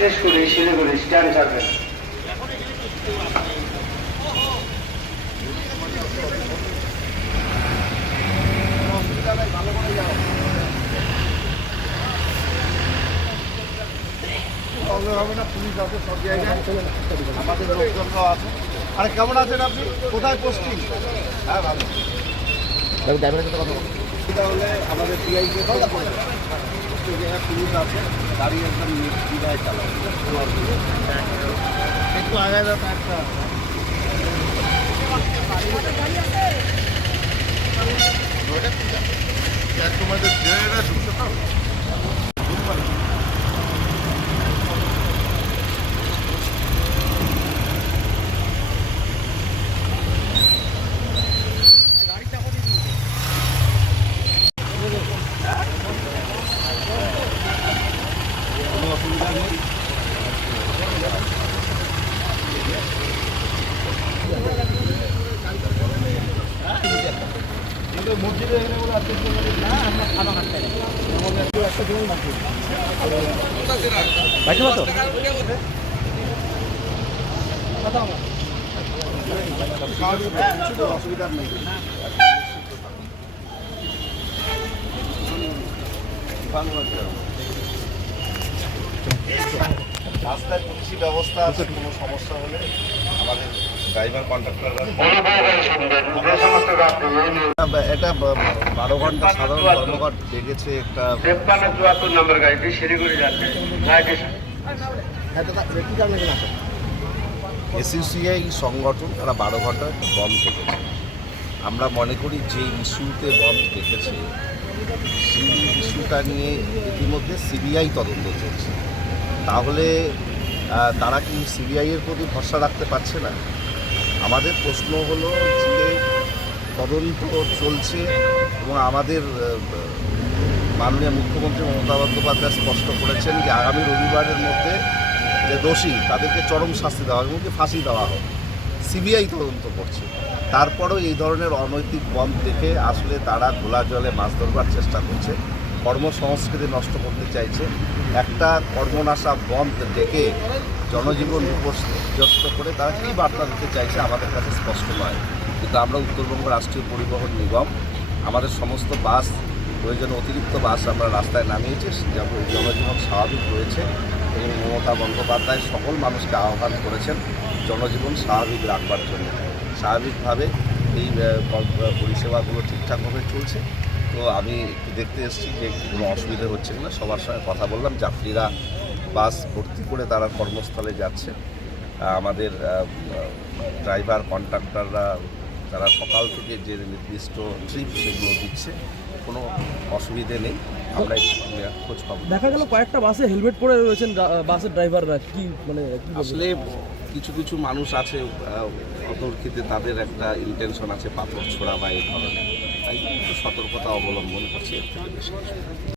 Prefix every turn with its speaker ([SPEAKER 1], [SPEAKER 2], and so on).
[SPEAKER 1] উত্তেজপুরি Siliguri stand ছাড়বেন
[SPEAKER 2] problem হবে না পুলিশ আছে সব জায়গায়। আমাদের লোকজনরাও আছে। আরে কেমন আছেন আপনি? কোথায় পোস্টিং? হ্যাঁ ভালো। এটা হলে আমাদের পুলিশ আছে গাড়ি একদম নির্দিদায় চালাবে একটু আগে যাও একটা তোমাদের ট্রেনেরা ঢুকতে পারো কোনো অসুবিধা নেই মসজিদে এখানে বলে আছে না আমরা খানা খাচ্ছি একটা দিন বাকি
[SPEAKER 3] বাইকে কত
[SPEAKER 2] অসুবিধা নেই? রাস্তায় পুলিশি ব্যবস্থা আছে কোনো সমস্যা হলে আমাদের ড্রাইভার কন্ট্রাক্টররা
[SPEAKER 1] অনুভব শুনবেন যে সমস্ত যাত্রী এই নিয়ে
[SPEAKER 2] এটা বারো ঘণ্টা সাধারণ ধর্মঘট ডেকেছে একটা
[SPEAKER 1] তেপ্পান্ন চুয়াত্তর নম্বর গাড়িটি শিলিগুড়ি যাচ্ছে। গাড়িটি
[SPEAKER 2] এসইউসিআই সংগঠন তারা বারো ঘণ্টা বন্ধ থেকেছে আমরা মনে করি যে ইস্যুতে বন্ধ দেখেছে সেই ইস্যুটা নিয়ে ইতিমধ্যে সিবিআই তদন্ত চলছে। তাহলে তারা কি সিবিআইয়ের প্রতি ভরসা রাখতে পারছে না? আমাদের প্রশ্ন হলো যে তদন্ত চলছে এবং আমাদের মাননীয় মুখ্যমন্ত্রী মমতা বন্দ্যোপাধ্যায় স্পষ্ট করেছেন যে আগামী রবিবারের মধ্যে যে দোষী, তাদেরকে চরম শাস্তি দেওয়া হবে এমনকি ফাঁসি দেওয়া হবে সিবিআই তদন্ত করছে। তারপরেও এই ধরনের অনৈতিক বন্ধ দেখে আসলে তারা ঘোলা জলে মাছ ধরবার চেষ্টা করছে, কর্মসংস্কৃতি নষ্ট করতে চাইছে। একটা কর্মনাশা বন্ধ ডেকে জনজীবন বিপর্যস্ত করে তারা কী বার্তা দিতে চাইছে আমাদের কাছে স্পষ্ট নয়। কিন্তু আমরা উত্তরবঙ্গ রাষ্ট্রীয় পরিবহন নিগম, আমাদের সমস্ত বাস প্রয়োজনে অতিরিক্ত বাস আমরা রাস্তায় নামিয়েছি জনজীবন স্বাভাবিক রয়েছে এবং মমতা বন্দ্যোপাধ্যায় সকল মানুষকে আহ্বান করেছেন জনজীবন স্বাভাবিক রাখবার জন্য। স্বাভাবিকভাবে এই পরিষেবাগুলো ঠিকঠাকভাবে চলছে। তো আমি একটু দেখতে এসেছি যে কোনো অসুবিধা হচ্ছে কিনা, সবার সঙ্গে কথা বললাম। যাত্রীরা বাস ভর্তি করে তারা কর্মস্থলে যাচ্ছে। আমাদের ড্রাইভার কন্ট্রাক্টররা তারা সকাল থেকে যে নির্দিষ্ট ট্রিপ সেগুলো দিচ্ছে। কোনো অসুবিধে নেই। আমরা খোঁজ পাবো
[SPEAKER 3] দেখা গেল কয়েকটা বাসে হেলমেট পরে রয়েছেন বাসের ড্রাইভাররা। কি মানে
[SPEAKER 2] আসলে কিছু কিছু মানুষ আছে অতর্কিতে তাদের একটা ইন্টেনশন আছে পাথর ছোড়া বা এই ধরনের। তাই একটু সতর্কতা অবলম্বন করছে